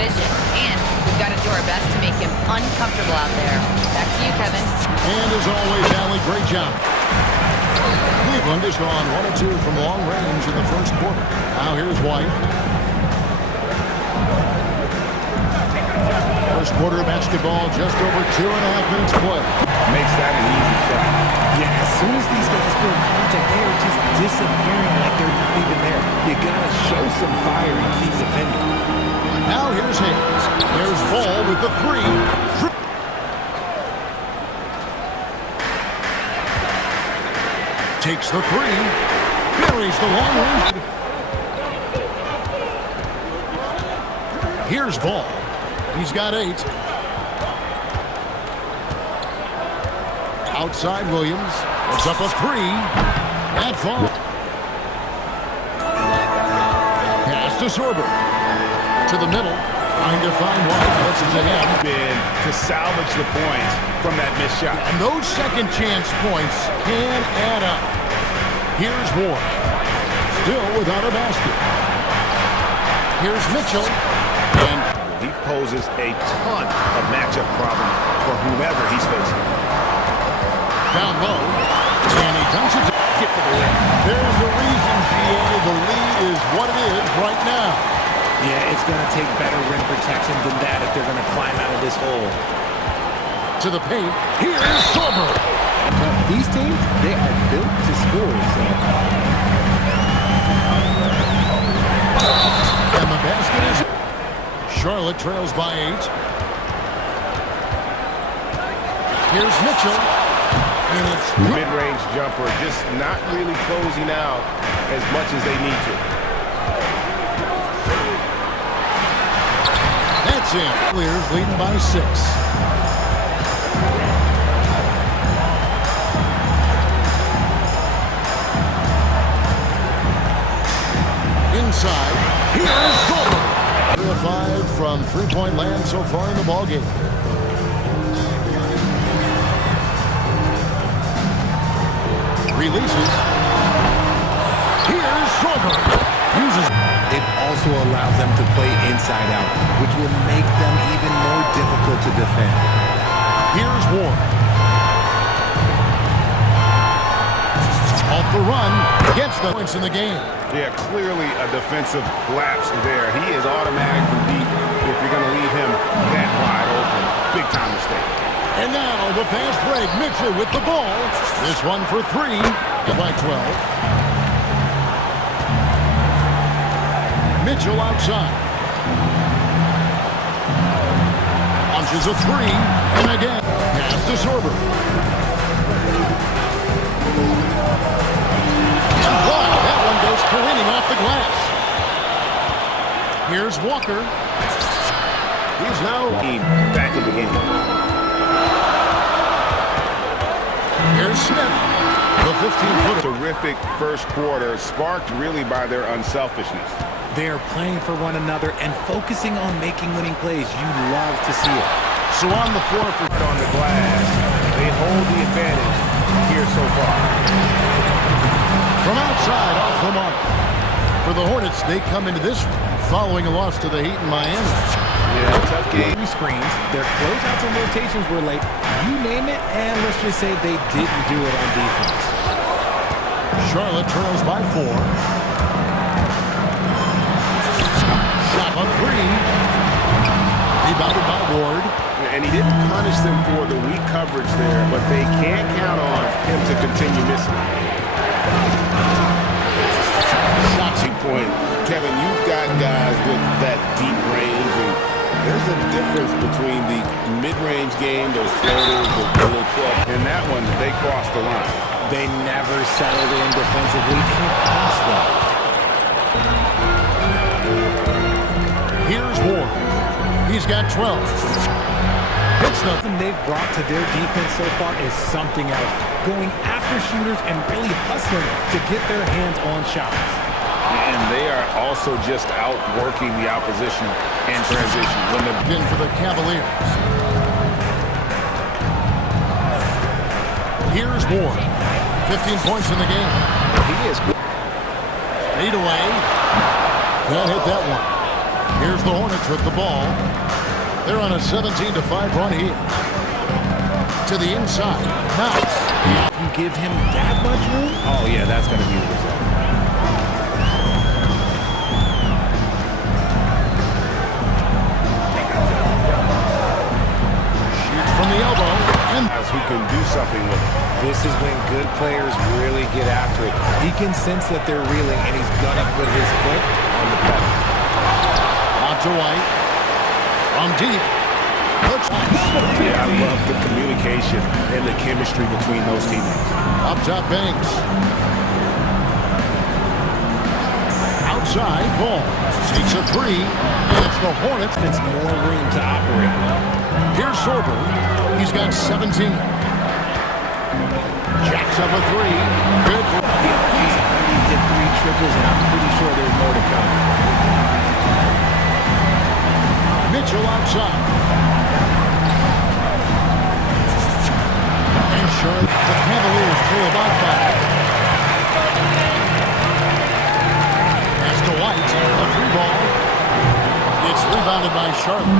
vision, and we've got to do our best to make him uncomfortable out there. Back to you, Kevin. And as always, Allie, great job. Cleveland has gone 1 of 2 from long range in the first quarter. Now here's White. First quarter of basketball, just over 2.5 minutes play. Makes that an easy shot. Yeah, as soon as these guys feel contact, they are just disappearing like they're not even there. You gotta show some fire and keep defending. Now here's Hayes. There's Ball with the 3. Takes the 3. Buries the long range. Here's Ball. He's got 8. Outside Williams. It's up a 3. That fall. Pass to Sorber. To the middle. Trying to find White. Puts it to him. To salvage the points from that missed shot. And those second chance points can add up. Here's Ward. Still without a basket. Here's Mitchell. And he poses a ton of matchup problems for whomever he's facing. Down low. And he dunks it. Get for the win. There's a reason, GA. The lead is what it is right now. Yeah, it's going to take better rim protection than that if they're going to climb out of this hole. To the paint. Here's Sorber. These teams, they are built to score, so. And the basket is... Charlotte trails by 8. Here's Mitchell. And it's... Mid-range jumper just not really closing out as much as they need to. That's it. Cavaliers leading by 6. Inside. Here's Sorber. 5 from three-point land so far in the ballgame. Releases. Here's Sorber. Uses. It also allows them to play inside out, which will make them even more difficult to defend. Here's Ward. Off the run. Gets the points in the game. Yeah, clearly a defensive lapse there. He is automatic from deep if you're going to leave him that wide open. Big time mistake. And now the fast break. Mitchell with the ball. This one for 3. By 12. Mitchell outside. Launches a 3. And again. Pass to Sorber. And blocked. That one goes careening off the glass. Here's Walker. He's now back in the game. Here's Smith. The 15-footer. Terrific first quarter, sparked really by their unselfishness. They are playing for one another and focusing on making winning plays. You love to see it. So on the floor for on the glass, they hold the advantage here so far. From outside, off the mark. For the Hornets, they come into this following a loss to the Heat in Miami. Yeah, tough game. Screens, their closeouts and rotations were late. You name it, and let's just say they didn't do it on defense. Charlotte trails by 4. Shot on 3. Rebounded by Ward. And he didn't punish them for the weak coverage there, but they can't count on him to continue missing. Shotty point. Kevin, you've got guys with that deep range, and there's a difference between the mid-range game, those floaters, the little 12, and that one, they crossed the line. They never settled in defensively, and it cost them. Here's Ward. He's got 12. Hits Nothing they've brought to their defense so far is something else. Going after shooters and really hustling to get their hands on shots. And they are also just outworking the opposition in transition. When they've been for the Cavaliers. Here's Ward. 15 points in the game. He is good. Fade away. Can't hit that one. Here's the Hornets with the ball. They're on a 17-5 run here. To the inside. Nice. You give him that much room? Oh, yeah, that's going to be the result. Shoots from the elbow. And Guys who can do something with it. This is when good players really get after it. He can sense that they're reeling, and he's going to put his foot on the pedal. out to White. From deep. Yeah, I love the communication and the chemistry between those teammates. Up top, Banks. Outside, ball. Takes a three, and it's the Hornets. It's more room to operate. Here's Sorber. He's got 17. Jacks up a three. Good. He's already hit 3 triples, and I'm pretty sure there's more to come. Mitchell outside. And sure, the Cavaliers trail by 5. Pass to White. A free ball. It's rebounded by Charlotte.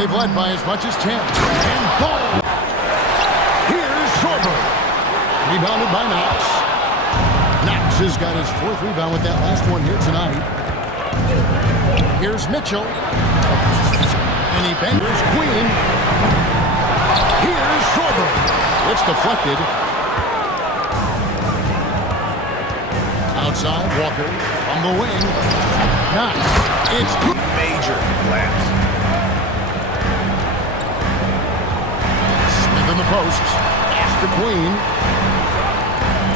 They've led by as much as 10. And ball. Here's Sorber. Rebounded by Knox. Knox has got his 4th rebound with that last one here tonight. Here's Mitchell. And he bangers Queen. Here's Sorber. It's deflected. Outside, Walker on the wing. Knox. It's Major lapse. Smith in the post. Pass to Queen.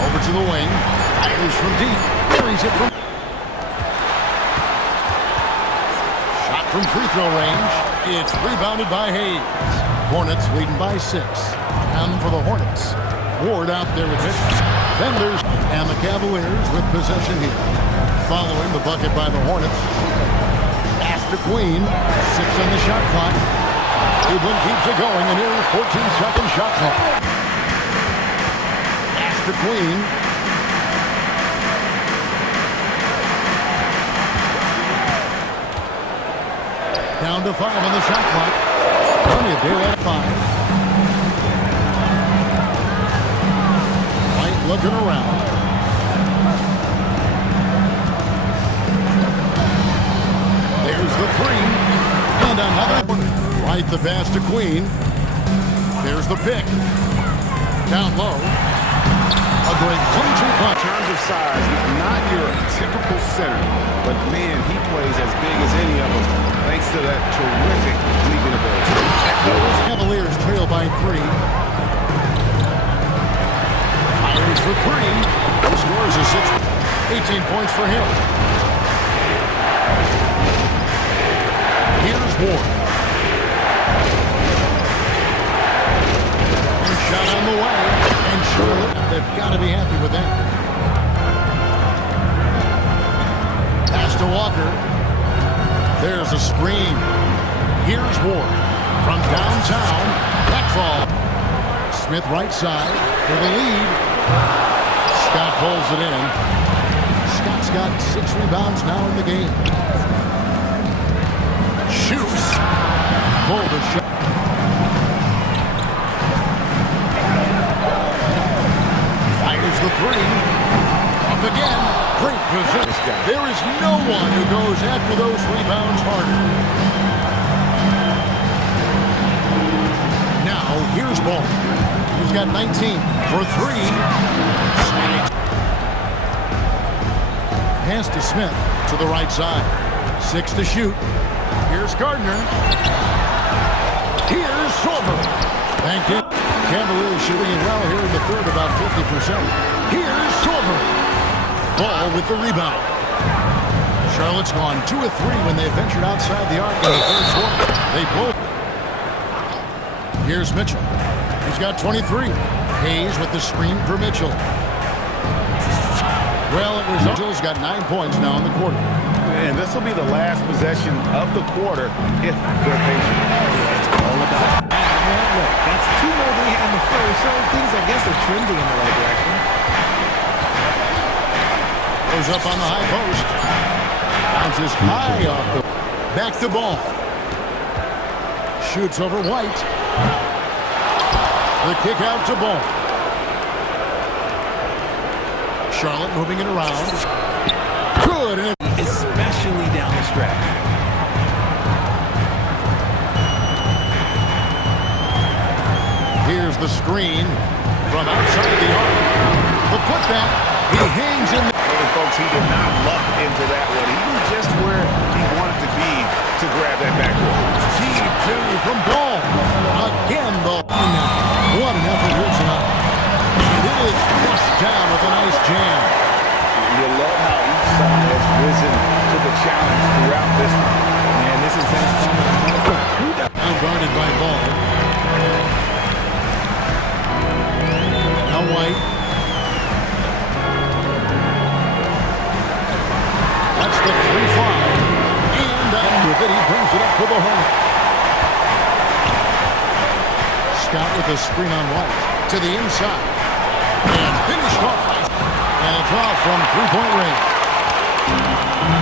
Over to the wing. Fires from deep. Carries it from... Shot from free throw range. It's rebounded by Hayes. Hornets leading by 6. And for the Hornets, Ward out there with it. Vendors and the Cavaliers with possession here. Following the bucket by the Hornets. Pass to Queen. 6 on the shot clock. Cleveland keeps it going. A new 14-second shot clock. Pass to Queen. Down to 5 on the shot clock. Plenty of daylight. 5. White looking around. There's the 3. And another. White the pass to Queen. There's the pick. Down low. A great 1-2 punch. In terms of size, he's not your typical center, but man, he plays as big as any of them, thanks to that terrific leaping ability. Those Cavaliers trail by 3. Fires for 3. Scores a 6. 18 points for him. Here's Ward. And shot on the way. And Charlotte, they've got to be happy with that. Pass to Walker. There's a screen. Here's Ward. From downtown. Back fall. Smith right side for the lead. Scott pulls it in. Scott's got 6 rebounds now in the game. Shoots. Pull the shot. Fires the 3. Up again. Great position. There is no one who goes after those rebounds harder. Now, here's Ball. He's got 19 for 3. Pass to Smith to the right side. 6 to shoot. Here's Gardner. Here's Sorber. Thank you. Cavaliers shooting it well here in the 3rd, about 50%. Here's Sorber. Ball with the rebound. Charlotte's gone 2 of 3 when they ventured outside the arc in the 3rd quarter. They both. Here's Mitchell. He's got 23. Hayes with the screen for Mitchell. Well, it was Mitchell's got 9 points now in the quarter. And this will be the last possession of the quarter if they're patient. Yeah, it's all about that. That's 2 more than he had in the first, so things, I guess, are trending in the right direction. Goes up on the high post. Bounces high off the... Back to ball. Shoots over White. The kick out to Ball. Charlotte moving it around. Good. Especially down the stretch. Here's the screen from outside the arc. The putback. He hangs in. And folks, he did not luck into that one. He was just where he wanted to be to grab that backboard. G2 from Ball. Again, though. What an effort here tonight. And it is flushed down with a nice jam. You love how each side has risen to the challenge throughout this one. Man, this has been fun. Now guarded by Ball. Now White. That's the 3-5. And with it, he brings it up for the Hornets. Scott with a screen on White. To the inside. And finished off. And a draw from three-point range.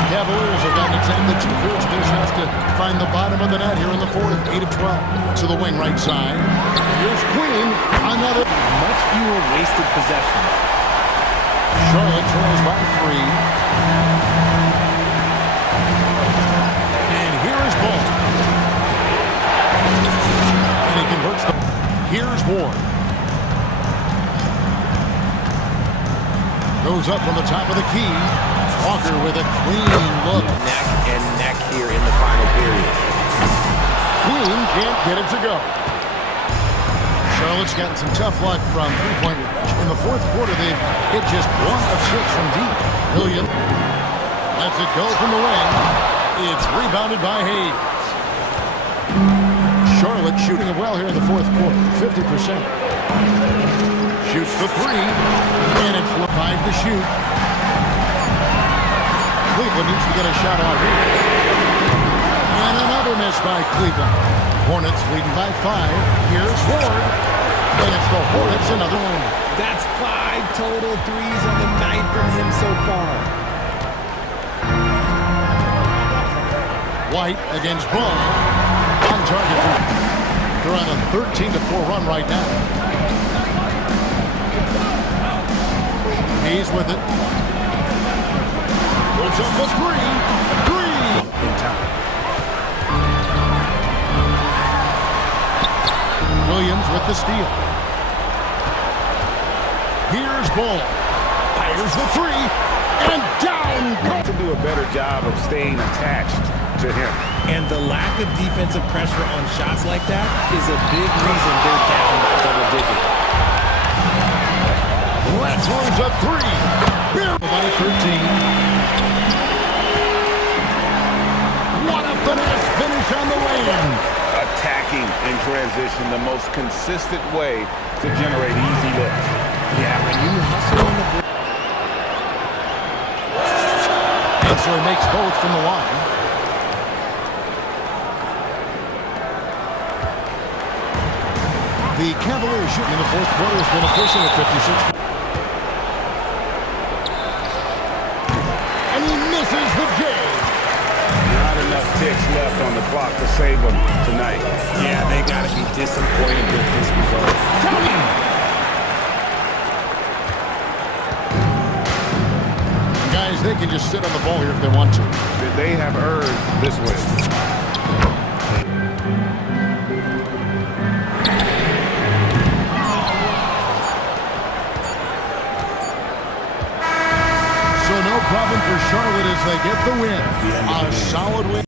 Cavaliers have gotten exactly 2/3 of their shots to find the bottom of the net here in the fourth. 8 of 12. To the wing right side. Here's Queen. Another. Much fewer wasted possessions. Charlotte trails by 3. And here is Ball. And he converts the... Here's Ward. Goes up from the top of the key. Walker with a clean look. Neck and neck here in the final period. Queen can't get it to go. Charlotte's gotten some tough luck from three-point range. In the fourth quarter, they've hit just 1 of 6 from deep. Williams lets it go from the wing. It's rebounded by Hayes. Charlotte shooting it well here in the fourth quarter, 50%. Shoots the 3, and it's 5 to shoot. Cleveland needs to get a shot off here. And another miss by Cleveland. Hornets leading by 5. Here's Ward. And it's the Hornets, another one. That's 5 total threes on the night from him so far. White against Ball. On target. They're on a 13-4 run right now. He's with it. Puts up the 3. In time. Williams with the steal. Here's Ball. Fires the 3. And down. To do a better job of staying attached to him. And the lack of defensive pressure on shots like that is a big reason they're down by double digits. Let's lose a 3. Beer by 13. What a finesse finish on the way-in. Attacking in transition, the most consistent way to generate easy looks. Yeah, when you hustle on the break. And so he makes both from the line. The Cavaliers shooting in the fourth quarter has been efficient at 56. And he misses the J. Not enough ticks left on the clock to save them tonight. Yeah, they got to be disappointed with this result. Guys, they can just sit on the ball here if they want to. They have earned this win. So no problem for Charlotte as they get the win. A solid win.